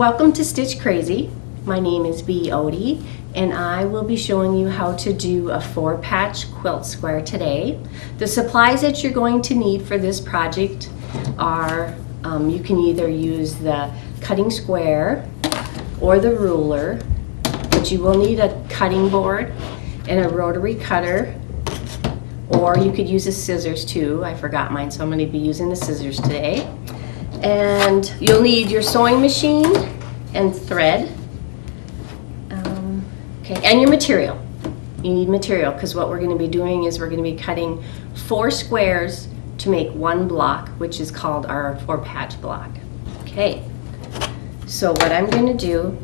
Welcome to Stitch Crazy. My name is Bee Odie, and I will be showing you how to do a 4-patch quilt square today. The supplies that you're going to need for this project are, you can either use the cutting square or the ruler, but you will need a cutting board and a rotary cutter, or you could use the scissors too. I forgot mine, so I'm going to be using the scissors today. And you'll need your sewing machine and thread, and your material. You need material because what we're going to be doing is we're going to be cutting 4 squares to make 1 block, which is called our 4-patch block. Okay, so what I'm going to do,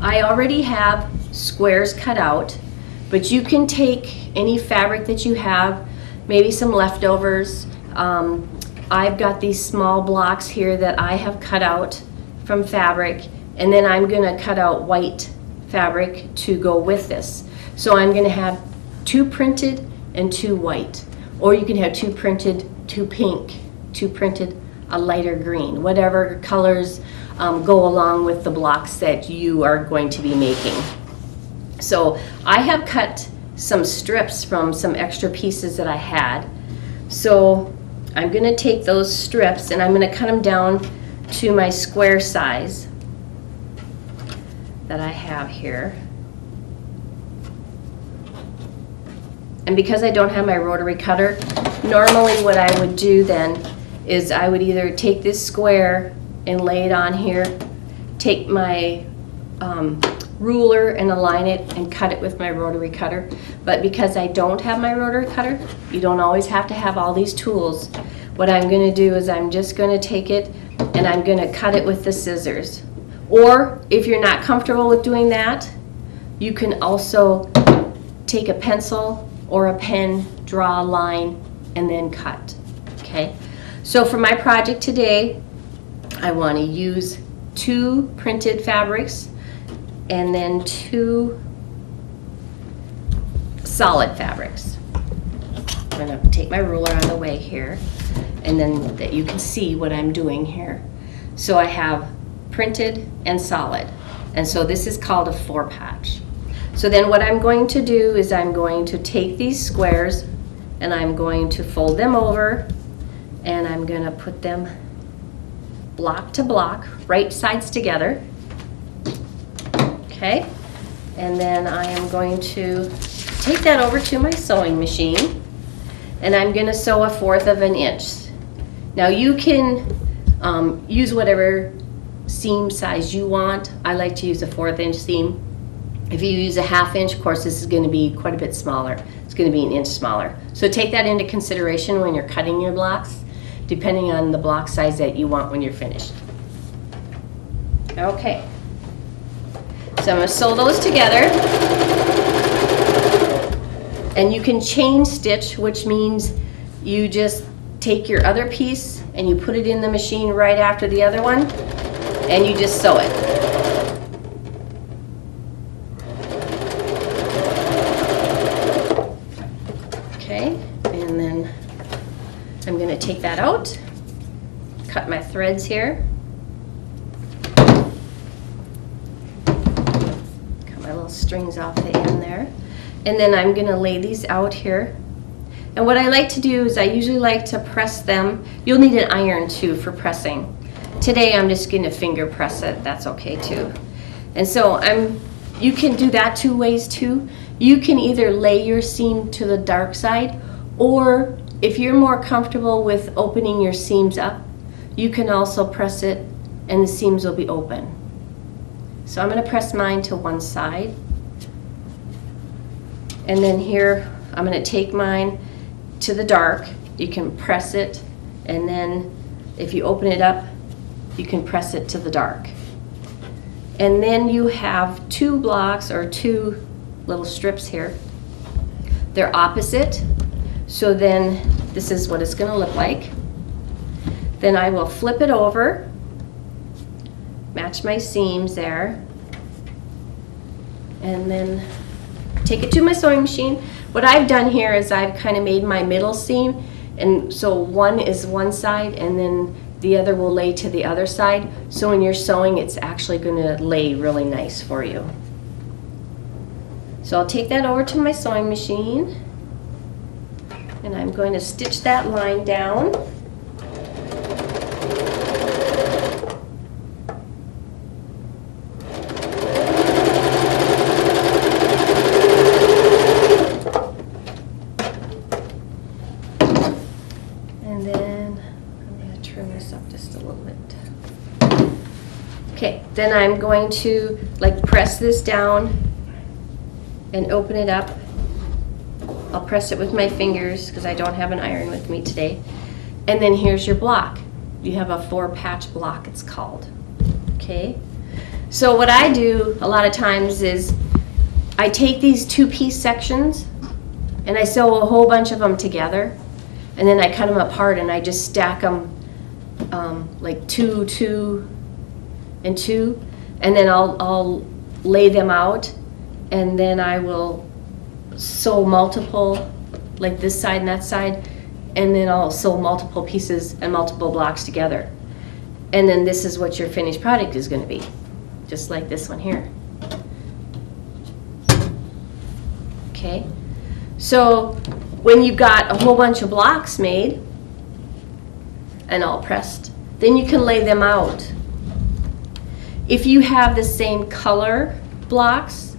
I already have squares cut out, but you can take any fabric that you have, maybe some leftovers. I've got these small blocks here that I have cut out from fabric, and then I'm going to cut out white fabric to go with this. So I'm going to have 2 printed and 2 white, or you can have 2 printed, 2 pink, 2 printed, a lighter green, whatever colors go along with the blocks that you are going to be making. So I have cut some strips from some extra pieces that I had. So I'm going to take those strips and I'm going to cut them down to my square size that I have here. And because I don't have my rotary cutter, normally what I would do then is I would either take this square and lay it on here, take my ruler and align it and cut it with my rotary cutter. But because I don't have my rotary cutter, you don't always have to have all these tools. What I'm going to do is I'm just going to take it and I'm going to cut it with the scissors. Or if you're not comfortable with doing that, you can also take a pencil or a pen, draw a line, and then cut. Okay? So for my project today, I want to use 2 printed fabrics and then 2 solid fabrics. I'm going to take my ruler out of the way here, and then that you can see what I'm doing here. So I have printed and solid, and so this is called a 4-patch. So then what I'm going to do is I'm going to take these squares and I'm going to fold them over, and I'm going to put them block to block, right sides together. Okay, and then I am going to take that over to my sewing machine, and I'm going to sew 1/4 of an inch. Now you can use whatever seam size you want. I like to use a 1/4 inch seam. If you use a 1/2 inch, of course, this is going to be quite a bit smaller. It's going to be 1 inch smaller. So take that into consideration when you're cutting your blocks, depending on the block size that you want when you're finished. Okay. So I'm going to sew those together, and you can chain stitch, which means you just take your other piece and you put it in the machine right after the other one, and you just sew it. Okay, and then I'm going to take that out, cut my threads here. Strings off the end there, and then I'm going to lay these out here. And what I like to do is I usually like to press them. You'll need an iron too for pressing. Today I'm just going to finger press it. That's okay too. And so you can do that 2 ways too. You can either lay your seam to the dark side, or if you're more comfortable with opening your seams up, you can also press it and the seams will be open. So I'm going to press mine to one side, and then here I'm going to take mine to the dark. You can press it, and then if you open it up, you can press it to the dark. And then you have 2 blocks or 2 little strips here. They're opposite, so then this is what it's going to look like. Then I will flip it over, match my seams there, and then take it to my sewing machine. What I've done here is I've kind of made my middle seam, and so one is one side and then the other will lay to the other side. So when you're sewing, it's actually going to lay really nice for you. So I'll take that over to my sewing machine, and I'm going to stitch that line down. And then I'm going to turn this up just a little bit. Okay, then I'm going to like press this down and open it up. I'll press it with my fingers because I don't have an iron with me today. And then here's your block. You have a 4-patch block, it's called. Okay? So what I do a lot of times is I take these 2-piece sections and I sew a whole bunch of them together, and then I cut them apart and I just stack them like 2, 2, and 2, and then I'll lay them out, and then I will sew multiple, like this side and that side, and then I'll sew multiple pieces and multiple blocks together. And then this is what your finished product is going to be, just like this one here. Okay, so when you've got a whole bunch of blocks made and all pressed, then you can lay them out. If you have the same color blocks,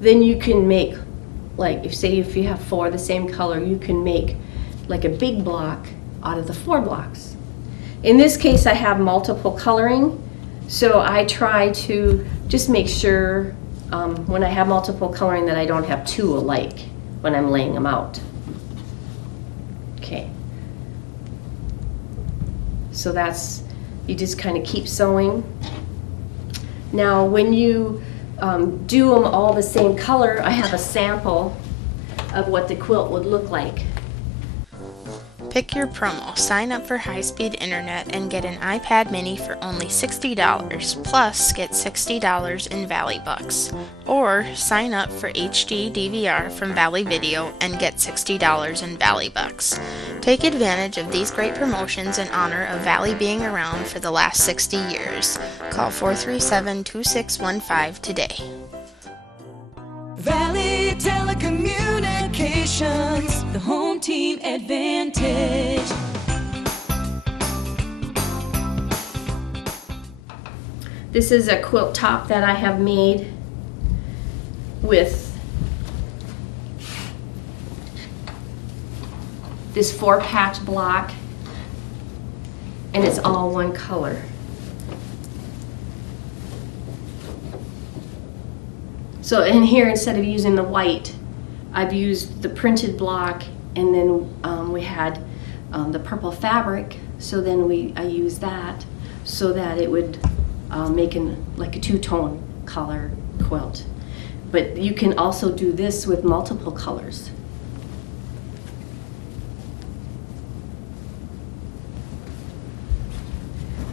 then you can make, like, if you have 4 the same color, you can make like a big block out of the 4 blocks. In this case, I have multiple coloring, so I try to just make sure when I have multiple coloring that I don't have 2 alike when I'm laying them out. Okay. So that's, you just kind of keep sewing. Now when you do them all the same color, I have a sample of what the quilt would look like. Pick your promo, sign up for high-speed internet, and get an iPad mini for only $60, plus get $60 in Valley Bucks. Or sign up for HD DVR from Valley Video and get $60 in Valley Bucks. Take advantage of these great promotions in honor of Valley being around for the last 60 years. Call 437-2615 today. Valley Telecommunications, the home team advantage. This is a quilt top that I have made with this 4-patch block, and it's all one color. So in here, instead of using the white, I've used the printed block, and then we had the purple fabric, so then I used that so that it would make like a 2-tone color quilt. But you can also do this with multiple colors.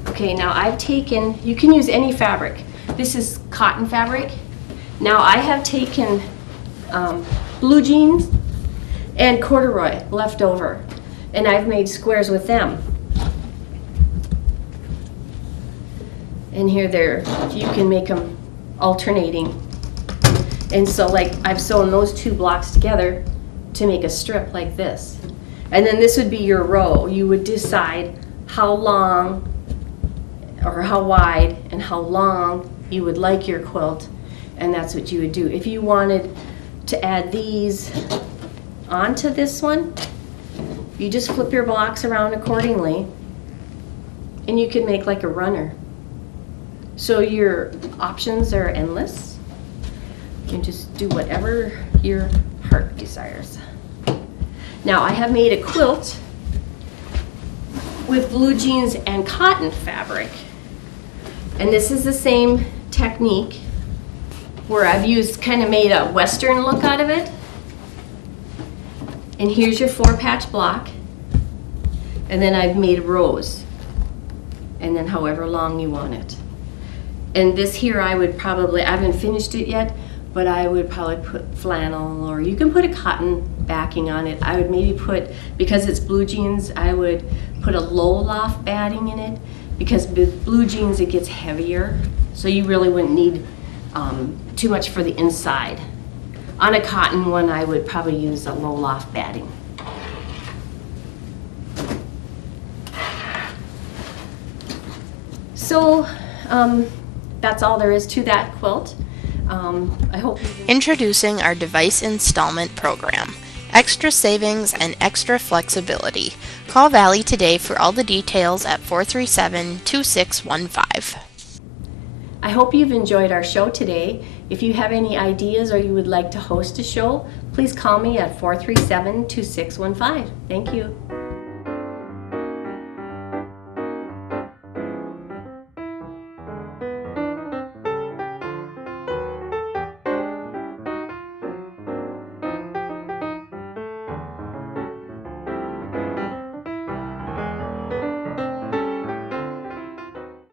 Okay, now I've taken, you can use any fabric. This is cotton fabric. Now I have taken blue jeans and corduroy left over, and I've made squares with them. And here you can make them alternating. And so like I've sewn those 2 blocks together to make a strip like this. And then this would be your row. You would decide how long or how wide and how long you would like your quilt, and that's what you would do. If you wanted to add these onto this one, you just flip your blocks around accordingly, and you can make like a runner. So your options are endless. You can just do whatever your heart desires. Now I have made a quilt with blue jeans and cotton fabric, and this is the same technique where I've kind of made a Western look out of it. And here's your 4-patch block, and then I've made rows, and then however long you want it. And this here I haven't finished it yet, but I would probably put flannel, or you can put a cotton backing on it, I would maybe put, because it's blue jeans, I would put a low loft batting in it, because with blue jeans it gets heavier, so you really wouldn't need too much for the inside. On a cotton one, I would probably use a low loft batting. So that's all there is to that quilt. I hope Introducing our device installment program. Extra savings and extra flexibility. Call Valley today for all the details at 437-2615. I hope you've enjoyed our show today. If you have any ideas or you would like to host a show, please call me at 437-2615. Thank you.